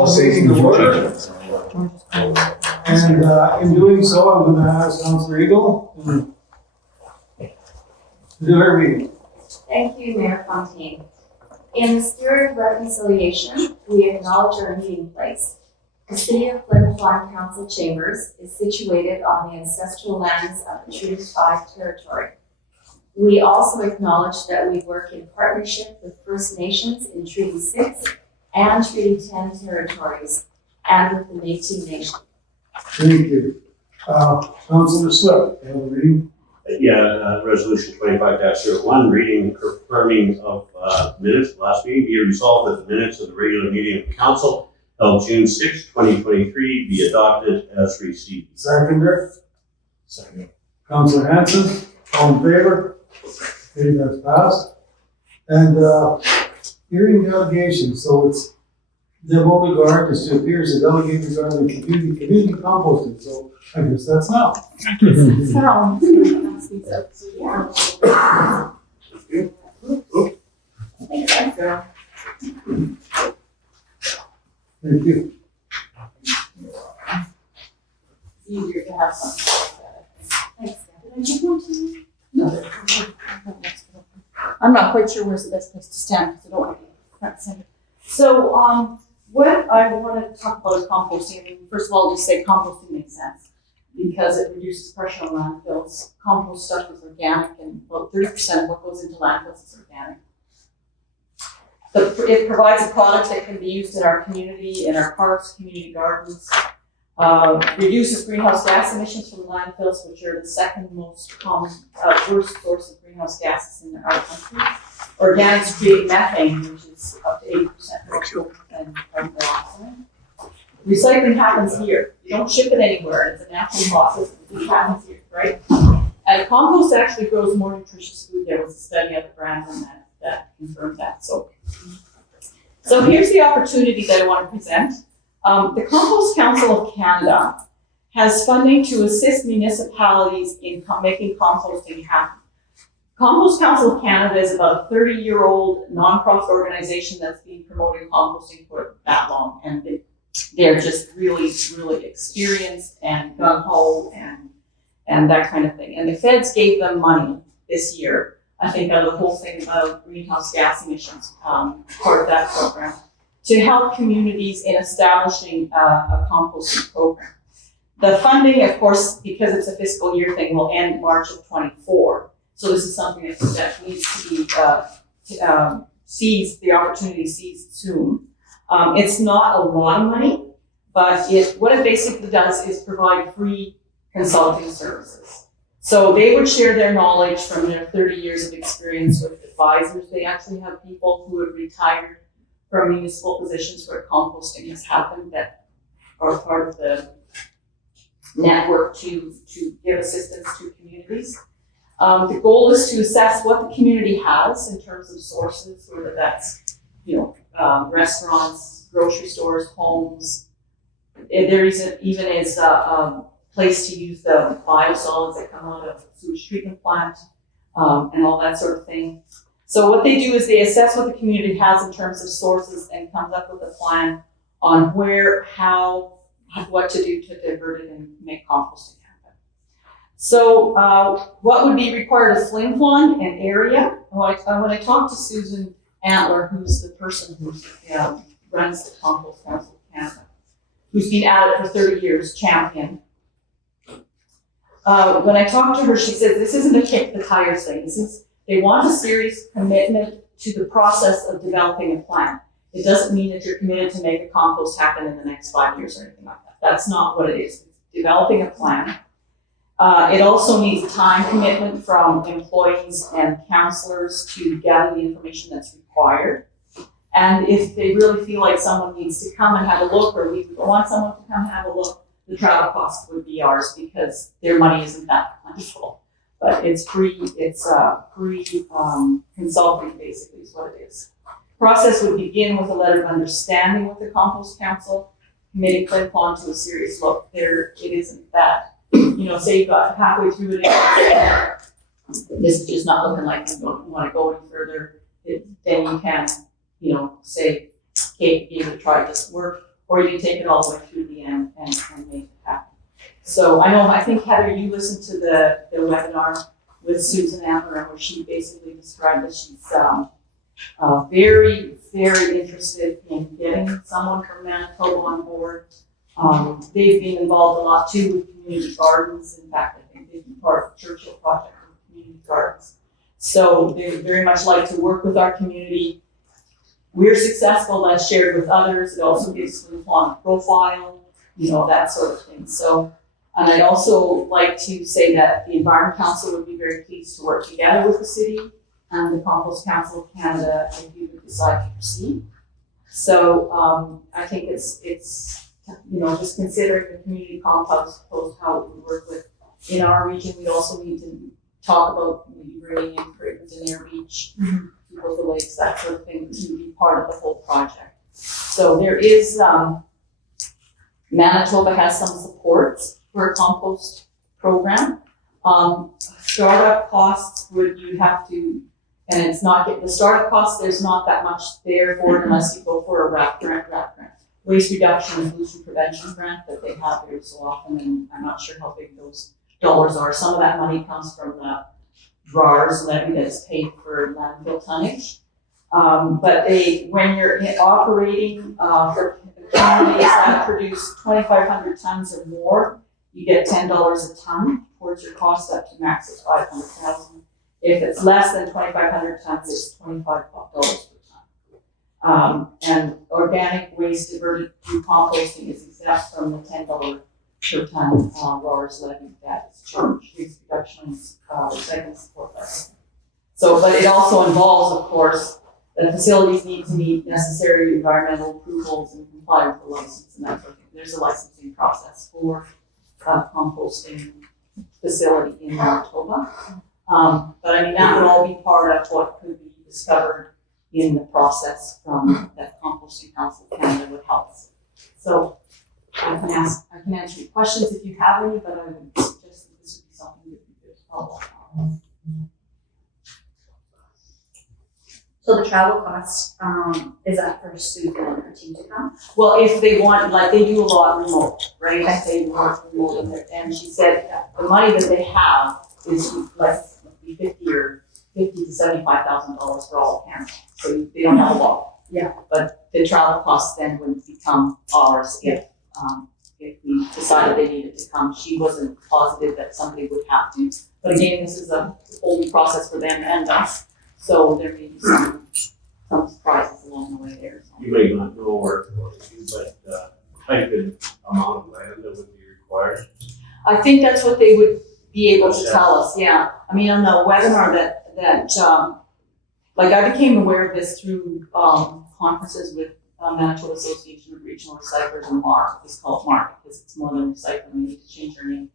call the meeting to order. And in doing so, I'm going to ask Councillor Eagle to do her reading. Thank you, Mayor Fontaine. In the spirit of reconciliation, we acknowledge our meeting place. The City of Flin Flon Council Chambers is situated on the ancestral lands of the Treaty 5 territory. We also acknowledge that we work in partnership with First Nations in Treaty 6 and Treaty 10 territories and with the Métis Nation. Thank you. Councillor Swift, you have a reading? Resolution 25-01, reading and confirming of minutes of last meeting. Be resolved that the minutes of the regular meeting of the council held June 6, 2023 be adopted as received. Seconder? Second. Councillor Hanson, all in favor? Okay, that's passed. And hearing delegations, so it's Demo regard is to appear as a delegate regarding community composting, so I guess that's now. Thank you. Easier to have something like that. Thanks, Deb. Did I give one to you? No. I'm not quite sure where's the best place to stand because I don't want to be front and center. So, what I want to talk about is composting. I mean, first of all, just say composting makes sense because it reduces pressure on landfills. Compost stuff is organic, and about 30% of what goes into landfills is organic. It provides a product that can be used in our community, in our parks, community gardens. Reduces greenhouse gas emissions from landfills, which are the second most common, worst source of greenhouse gases in our country. Organics create methane, which is up to 80% more potent than carbon dioxide. Recycling happens here. You don't ship it anywhere. It's a natural process. It happens here, right? And compost actually grows more nutritious food. There was a study out of Brandon that confirmed that. So here's the opportunity that I want to present. The Compost Council of Canada has funding to assist municipalities in making composting happen. Compost Council of Canada is about a 30-year-old nonprofit organization that's been promoting composting for that long, and they're just really, really experienced and gung-ho and that kind of thing. And the feds gave them money this year, I think, out of the whole thing about greenhouse gas emissions, part of that program, to help communities in establishing a composting program. The funding, of course, because it's a fiscal year thing, will end March of 24. So this is something that needs to be seized, the opportunity seized soon. It's not a lot of money, but what it basically does is provide free consulting services. So they would share their knowledge from their 30 years of experience with advisors. They actually have people who have retired from municipal positions where composting has happened that are part of the network to give assistance to communities. The goal is to assess what the community has in terms of sources, whether that's, restaurants, grocery stores, homes. There even is a place to use the biosolids that come out of the sewage treatment plant and all that sort of thing. So what they do is they assess what the community has in terms of sources and comes up with a plan on where, how, what to do to divert it and make composting happen. So what would be required of Flin Flon and area? When I talked to Susan Antler, who's the person who runs the Compost Council of Canada, who's been at it for 30 years, champion. When I talked to her, she said, this isn't a kick the tires thing. They want a serious commitment to the process of developing a plan. It doesn't mean that you're committed to make a compost happen in the next 5 years or anything like that. That's not what it is. It's developing a plan. It also needs time commitment from employees and counselors to gather the information that's required. And if they really feel like someone needs to come and have a look, or we want someone to come and have a look, the travel cost would be ours because their money isn't that plentiful. But it's free consulting basically is what it is. Process would begin with a letter of understanding with the Compost Council, committing Flin Flon to a serious look. It isn't that, say you got halfway through it, this is just not looking like you don't want to go any further, then you can, say, okay, give it a try, does it work? or you can take it all the way through the end and make it happen. So I think Heather, you listened to the webinar with Susan Antler, where she basically described that she's very, very interested in getting someone from Manitoba on board. They've been involved a lot too with community gardens. In fact, I think they've been part of the Churchill project with community gardens. So they very much like to work with our community. We're successful, that's shared with others. It also gives Flin Flon a profile, that sort of thing. So, and I'd also like to say that the Environment Council would be very pleased to work together with the city and the Compost Council of Canada if you would decide to proceed. So I think it's just considering the community compost, how it would work with in our region. We also need to talk about maybe bringing in Cravens and Air Beach, people, the lakes, that sort of thing, to be part of the whole project. So there is, Manitoba has some support for a compost program. Startup costs you have to, and it's not, the startup costs, there's not that much there for it unless you go for a RAP grant. Waste reduction and pollution prevention grant that they have here so often, and I'm not sure how big those dollars are. Some of that money comes from the DRARS levy that is paid for landfill tonnage. But when you're operating for communities that produce 2,500 tons or more, you get $10 a ton towards your cost up to max of 500,000. If it's less than 2,500 tons, it's $25 per ton. And organic waste diverted through composting is exempt from the $10 per ton RARS levy that is charged. Waste reduction, recycling support levy. So, but it also involves, of course, that facilities need to meet necessary environmental approvals and comply with the license and that sort of thing. There's a licensing process for a composting facility in Manitoba. But I mean, that would all be part of what could be discovered in the process from that Composting Council of Canada would help us. So I can answer your questions if you have any, but I would suggest that this would be something that we could follow up on. So the travel cost, is that for Susan and her team to come? Well, if they want, like they do a lot remote, right? They work remote in there, and she said that the money that they have is like $50 to $75,000 for all of Canada. So they don't have a lot. Yeah. But the travel costs then would become ours if we decided they needed to come. She wasn't positive that somebody would have to. But again, this is a whole new process for them and us. So there may be some surprises along the way there. So. You may not know where to go to, but type in amount of land that would be required. I think that's what they would be able to tell us, yeah. I mean, on the webinar that like I became aware of this through conferences with Manitoba Association of Regional Recyclers and MARC. It's called MARC because it's more than recycling. We need to change our name.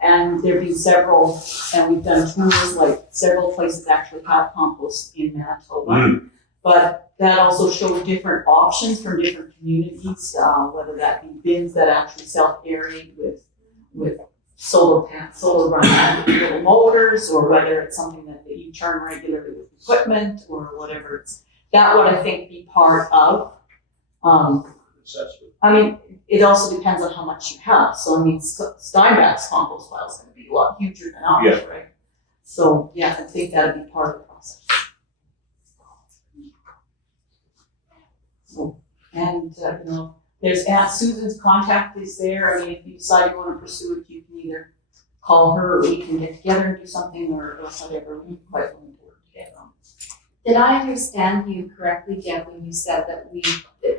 And there have been several, and we've done tours, like several places actually have compost in Manitoba. But that also showed different options from different communities, whether that be bins that actually self-aerate with solar run little motors, or whether it's something that you turn regularly with equipment or whatever. That would, I think, be part of. I mean, it also depends on how much you have. So, I mean, Steinbach's compost pile is going to be a lot huger than ours, right? So, yeah, I think that would be part of the process. So, and, there's Susan's contact is there. I mean, if you decide you want to pursue it, you can either call her or we can get together and do something or whatever. We're quite willing to work together on this. Did I understand you correctly, Deb, when you said that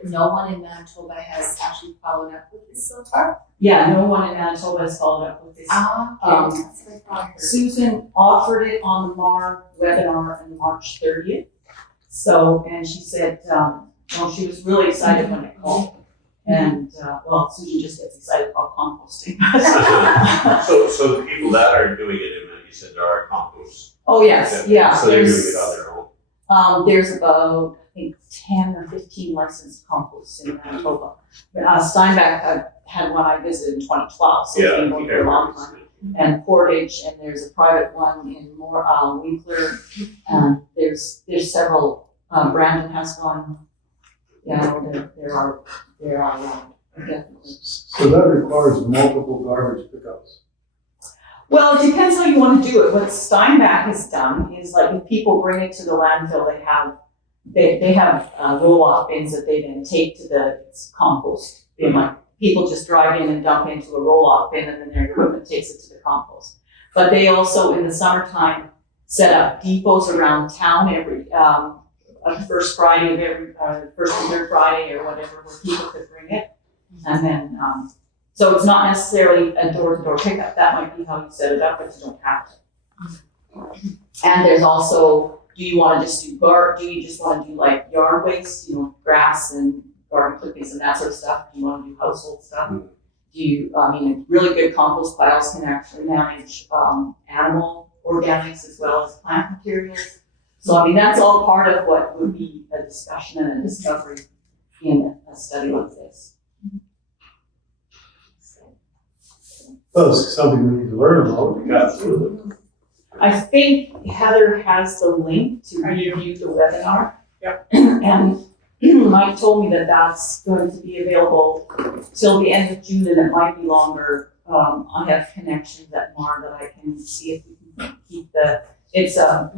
no one in Manitoba has actually followed up with this so far? Yeah, no one in Manitoba has followed up with this. Okay, that's what I thought I heard. Susan offered it on the MAR webinar on March 30th. So, and she said, she was really excited when it called. And, Susan just gets excited about composting. So the people that are doing it, you said there are composts. Oh, yes, yeah. So they're doing it on their own. There's about, I think, 10 or 15 licensed composts in Manitoba. Steinbach had one I visited in 2012, so it's been going for a long time. And Portage, and there's a private one in Winkler, and there's several. Brandon has one. there are definitely. So that requires multiple garbage pickups. Well, it depends how you want to do it. What Steinbach has done is like if people bring it to the landfill, they have roll-off bins that they then take to the compost bin. Like people just drive in and dump into a roll-off bin and then their equipment takes it to the compost. But they also, in the summertime, set up depots around town every first Friday of every first and third Friday or whatever, where people could bring it. And then, so it's not necessarily a door-to-door pickup. That might be how you set it up, but you don't have to. And there's also, do you just want to do like yard waste, grass and garden clippings and that sort of stuff? Do you want to do household stuff? Really good compost piles can actually manage animal organics as well as plant materials. So that's all part of what would be a discussion and a discovery in a study like this. Well, it's something we need to learn about. Absolutely. I think Heather has the link to review the webinar. Yep. And Mike told me that that's going to be available till the end of June, and it might be longer. I have connections at MAR that I can see if we can keep it's a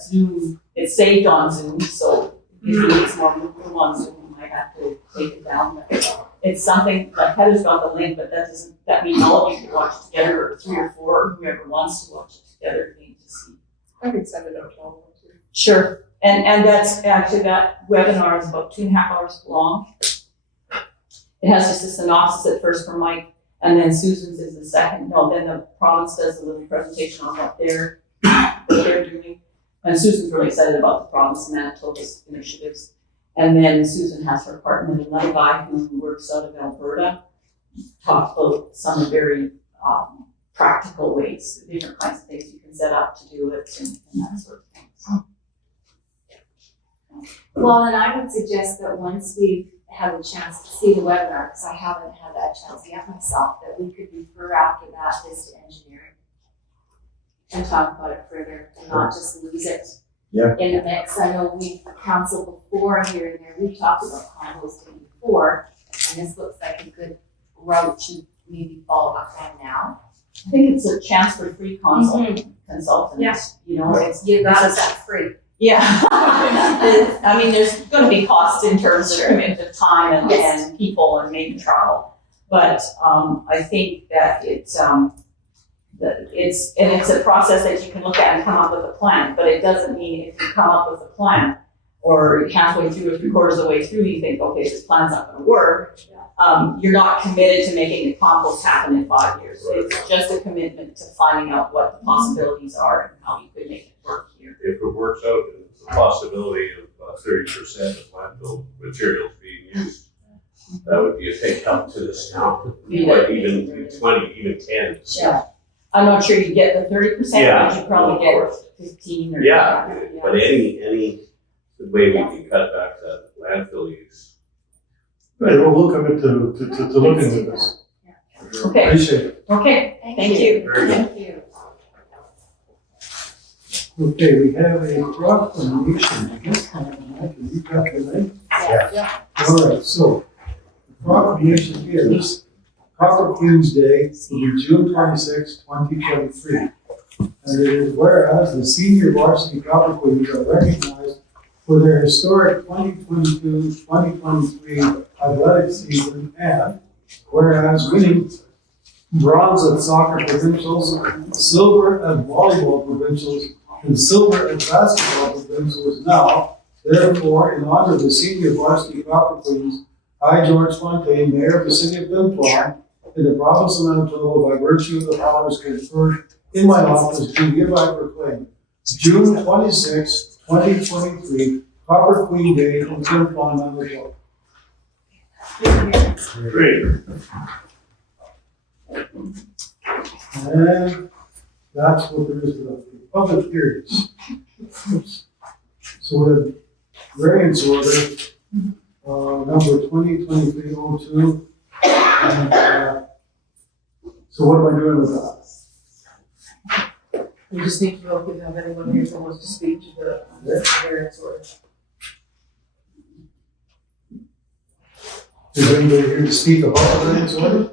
Zoom, it's saved on Zoom, so if it needs more room on Zoom, we might have to take it down. But it's something, like Heather's got the link, but that means all of you can watch it together, or 3 or 4, or whoever wants to watch it together to see. I can send it out to all of you. Sure. And that's actually, that webinar is about 2.5 hours long. It has just a synopsis at first from Mike, and then Susan's is the second. No, then the province does a little presentation on what they're doing. And Susan's really excited about the province and Manitoba's initiatives. And then Susan has her partner, another guy who works out of Alberta, talk about some very practical ways, different kinds of things you can set up to do it and that sort of thing. So. Well, and I would suggest that once we've had a chance to see the webinar, because I haven't had that chance yet myself, that we could refer after that this to engineering and talk about it further and not just lose it in the mix. I know we've counseled before here and there, we've talked about composting before, and this looks like a good route to maybe follow up on now. I think it's a chance for free consultants. Yes. It's That's free. Yeah. I mean, there's going to be costs in terms of commitment of time and people and maybe travel. But I think that it's a process that you can look at and come up with a plan. But it doesn't mean if you come up with a plan or halfway through or 3/4 of the way through, you think, okay, this plan's not going to work. You're not committed to making the compost happen in 5 years. It's just a commitment to finding out what the possibilities are and how you could make it work here. If it works out, there's a possibility of 30% of landfill materials being used. That would be a big help to this town, like even 20, even 10. Yeah. I'm not sure you get the 30%, but you probably get 15 or But any way we can cut back that landfill use. Right, well, we'll commit to looking at this. Okay. Appreciate it. Okay. Thank you. Very good. Thank you. Okay, we have a proclamation. I guess, can you got the name? Yeah. All right, so the proclamation is Copper Queen's Day will be June 26, 2023. And it is whereas the senior varsity Copper Queens are recognized for their historic 2022-2023 athletic season, and whereas winning bronze at soccer provincials, silver at volleyball provincials, and silver at basketball provincials now, therefore, in honor of the senior varsity Copper Queens, I, George Fontaine, Mayor of the City of Flin Flon, in the province of Manitoba, by virtue of the powers conferred in my office, do hereby proclaim June 26, 2023, Copper Queen Day in Flin Flon, Manitoba. Great. And that's what there is to the public hearings. Oops. So the variance order, number 2023-02, and so what am I doing with that? You just need to know if you have anyone here who wants to speak to the variance order. Is anybody here to speak about the minutes order?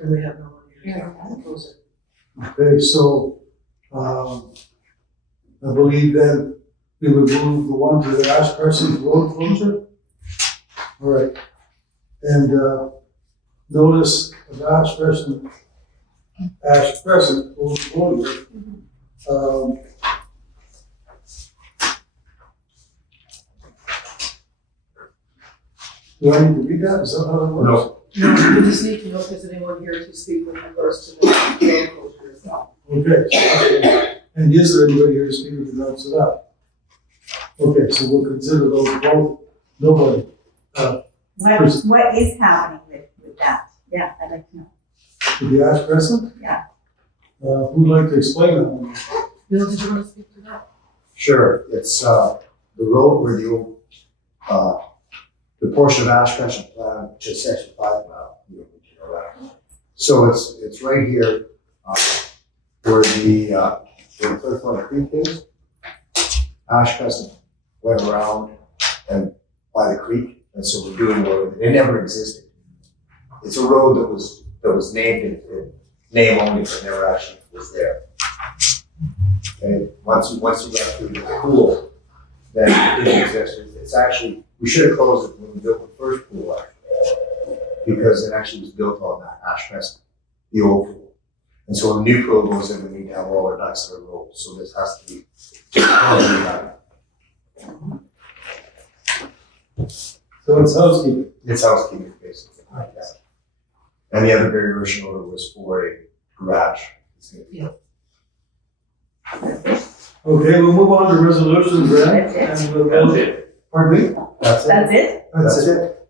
And we have no one here. Yeah. Close it. Okay, so, I believe then we would move the one to the Ash Crescent Road closure. All right, and, notice of Ash Crescent Road closure. Do I need to read that? Is that how it works? No, we just need to know if there's anyone here to speak with regards to the road closure as well. Okay, and is there anybody here to speak with regards to that? Okay, so we'll consider those both, nobody. What is happening with that? Yeah, I'd like to know. To the Ash Crescent? Yeah. Who'd like to explain that one? Bill, did you want to speak to that? Sure, it's, the road where the old, the portion of Ash Crescent plan, which is section 5 now, you know that. So it's right here, where the Flin Flon Creek is. Ash Crescent went around and by the creek, and so we're doing away with it. It never existed. It's a road that was named in name only, but never actually was there. And once you got through the pool, then it didn't exist. It's actually, we should have closed it when we built the first pool, actually, because it actually was built on that Ash Crescent, the old pool. And so when the new pool goes in, we need to have all our ducks in a row. So this has to be probably done. So it's housekeeping. It's housekeeping, basically. Yeah. And the other variation order was for a garage. It's gonna be- Okay, we'll move on to resolutions then. That's And we'll That's vote. it. Pardon me? That's it. That's it? That's That's it. it.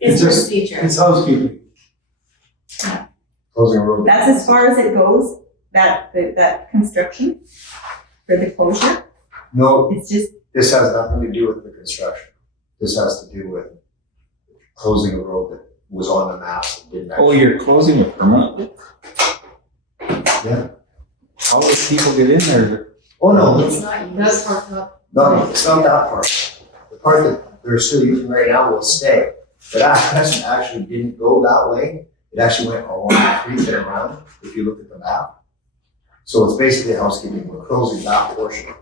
It's It's just- procedure. It's housekeeping. Closing a road. That's as far as it goes, that construction for the closure? No, It's just, this has nothing to do with the construction. This has to do with closing a road that was on the maps and didn't Oh, actually. you're closing it permanently? Yeah. How do people get in there? Oh, no, It's not used. That's part up. no, it's not that part. The part that they're still using right now will stay. But Ash Crescent actually didn't go that way. It actually went along the creek and around, if you look at the map. So it's basically housekeeping. We're closing that portion of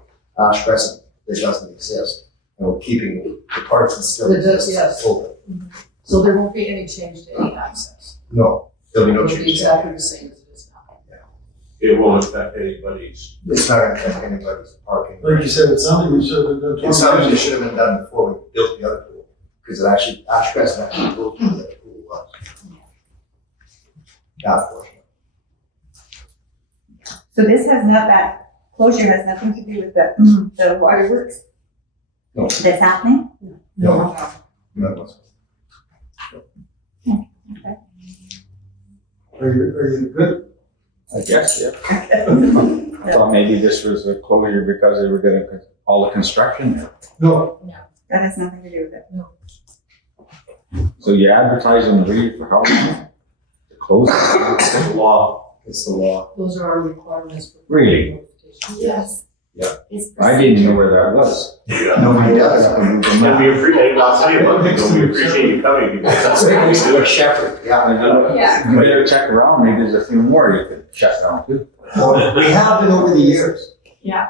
Ash Crescent that doesn't exist. And we're keeping the parts that still That does, exist yes. open. So there won't be any change to any access. No, there'll be no It'll be change. exactly the same as it is now. It won't affect anybody's. It's not gonna affect anybody's parking. Like you said, it's something we should have done. It's something that should have been done before we built the other pool, because it actually, Ash Crescent actually built where the other pool was. That portion. so this has not, that closure has nothing to do with the waterworks? No. That's happening? No, no, no. Are you good? I guess, yeah. I thought maybe this was a closure because they were gonna, all the construction there. No, That has nothing to do with it. So you advertise on the read for how long? To close it? It's the law. It's the law. Those are our requirements for. Really? notification. Yes. Yeah. It's I didn't know procedure. where that was. Nobody does. And we appreciate, I'll tell you what, we appreciate you coming because that's the way we do it. Shepherd, yeah. Yeah. You better check around, maybe there's a few more you could check down too. Well, we have been over the years. Yeah.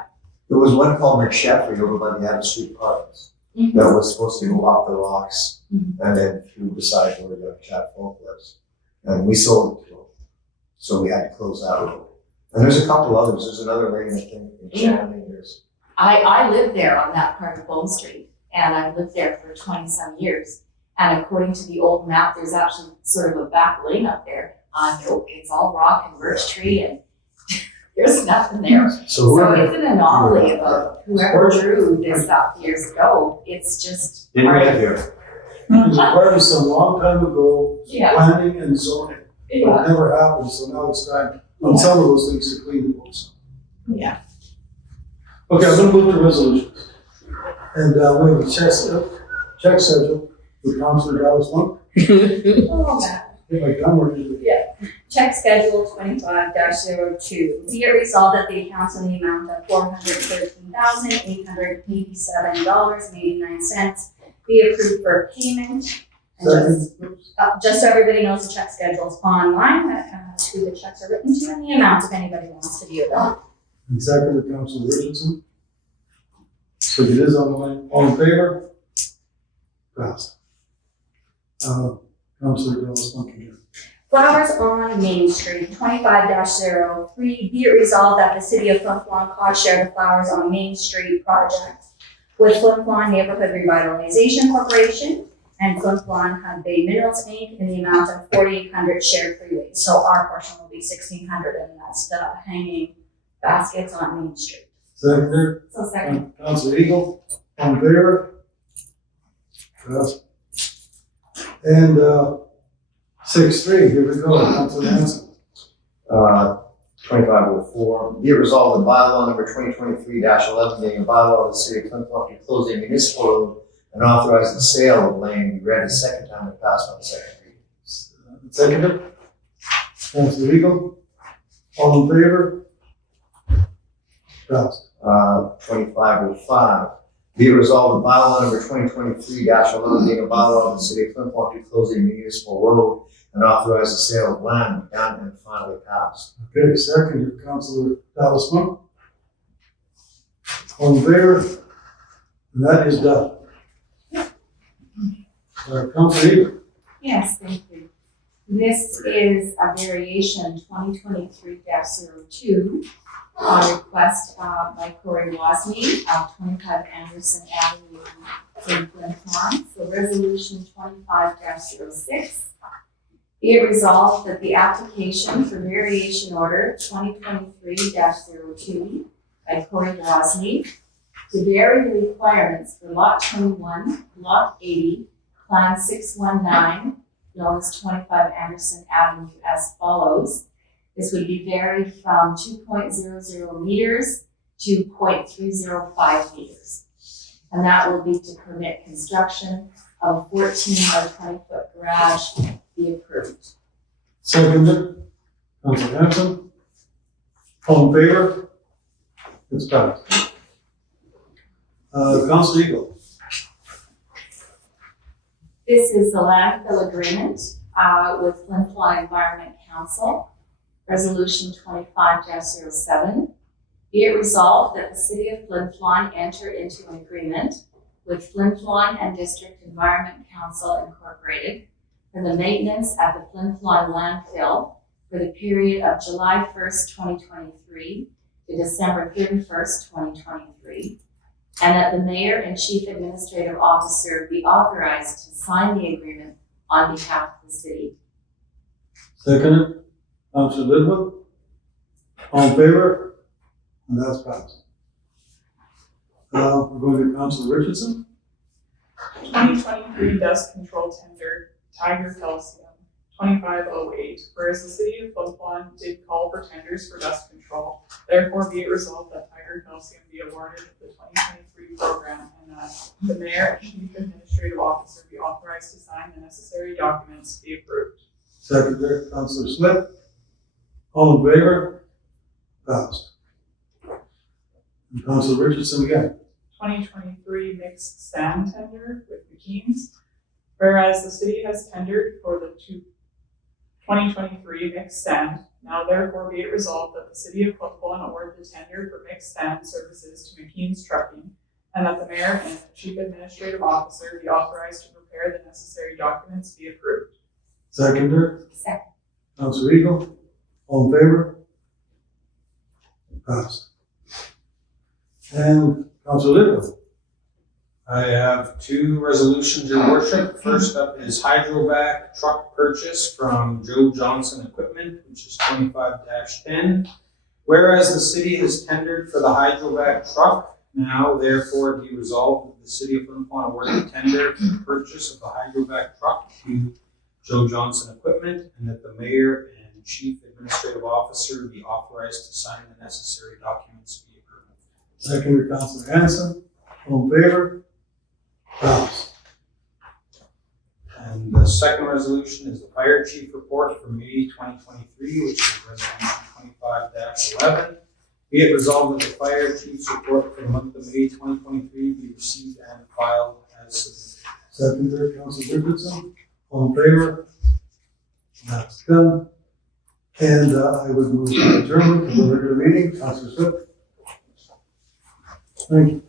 There was one called McSheffrey over by the Adams Street Apartments Mhm. that was supposed to go up the rocks Mhm. and then through beside where the Chat Folk lives. And we sold it to them. So we had to close that road. And there's a couple others. There's another lane, I think, in Shanley. There's, I live there on that part of Bone Street, and I've lived there for 20-some years. And according to the old map, there's actually sort of a back lane up there. Nope, it's all rock and birch tree, and there's nothing there. so So whoever it's an anomaly about whoever drew this up years ago. It's just didn't part live of, here. it was part of some long time ago, yeah, planning and zoning. But yeah, it never happened, so now it's time on some of those things to clean the books. yeah. Okay, I'm gonna move to resolutions. And, we have a check schedule with Councilor Dallas Monk. Oh, man. Get my gun working. Check schedule 25-02. Be it resolved that the accounts in the amount of $413,887.89 be approved for payment. And just so everybody knows, the check schedule is online, who the checks are written to and the amount if anybody wants to view them. And second, Councilor Richardson. So it is online. All in favor? Passed. Councilor Dallas Funky. Flowers on Main Street, 25-03, be it resolved that the city of Flin Flon cost share the Flowers on Main Street project with Flin Flon Neighborhood Revitalization Corporation and Flin Flon Bay Minerals Inc. in the amount of 4,800 shared freeways. So our portion will be 1,600, and that's the hanging baskets on Main Street. Seconder, So second. Councilor Eagle, all in favor? Passed. And 6-3, here we go, Councilor Hanson. 2504, be it resolved that bylaw number 2023-11, being a bylaw of the city of Flin Flon to close a municipal road and authorize the sale of land, be read a second time and passed on second reading. Seconder, Councilor Eagle, all in favor? Passed. 2505, be it resolved that bylaw number 2023-11, being a bylaw of the city of Flin Flon to close a municipal road and authorize the sale of land, be done and finally passed. Okay, second, Councilor Dallas Monk. All in favor? And that is done. Councilor Eagle. Yes, thank you. This is a variation 2023-02 on request by Corey Wasney of 25 Anderson Avenue in Flin Flon. So resolution 25-06. Be it resolved that the application for variation order 2023-02 by Corey Wasney to vary the requirements for lot 21, lot 80, plan 619, known as 25 Anderson Avenue as follows. This would be varied from 2.00 meters to 0.305 meters. And that will be to permit construction of a 14 by 20 foot garage be approved. Seconded, Councilor Hanson. All in favor? It's passed. Councilor Eagle. This is the landfill agreement with Flin Flon Environment Council, resolution 25-07. Be it resolved that the city of Flin Flon enter into an agreement with Flin Flon and District Environment Council Incorporated for the maintenance at the Flin Flon landfill for the period of July 1st, 2023 to December 31st, 2023. And that the mayor and chief administrative officer be authorized to sign the agreement on behalf of the city. Seconded, Councilor Lidwell. All in favor? And that's passed. We're going to Councilor Richardson. 2023 dust control tender, Tiger Calcium, 2508. Whereas the city of Flin Flon did call for tenders for dust control, therefore be it resolved that Tiger Calcium be awarded the 2023 program and that the mayor and chief administrative officer be authorized to sign the necessary documents be approved. Seconded, Councilor Smith. All in favor? Passed. And Councilor Richardson again. 2023 mixed sand tender with McKean's. Whereas the city has tendered for the 2023 mixed sand, now therefore be it resolved that the city of Flin Flon award the tender for mixed sand services to McKean's Trucking, and that the mayor and the chief administrative officer be authorized to prepare the necessary documents be approved. Seconder, Second. Councilor Eagle. All in favor? Passed. And Councilor Lidwell. I have two resolutions, your worship. First up is hydrovac truck purchase from Joe Johnson Equipment, which is 25-10. Whereas the city has tendered for the hydrovac truck, now therefore be resolved that the city of Flin Flon award the tender for the purchase of the hydrovac truck to Joe Johnson Equipment, and that the mayor and chief administrative officer be authorized to sign the necessary documents be approved. Seconder, Councilor Hanson. All in favor? Passed. And the second resolution is the fire chief report for May 2023, which is resolution 25-11. Be it resolved that the fire chief's report for the month of May 2023 be received and filed as submitted. seconder, Council Richardson, all in favor? That's done. And I would move to adjourn to the regular meeting, Council Swift. Thank you.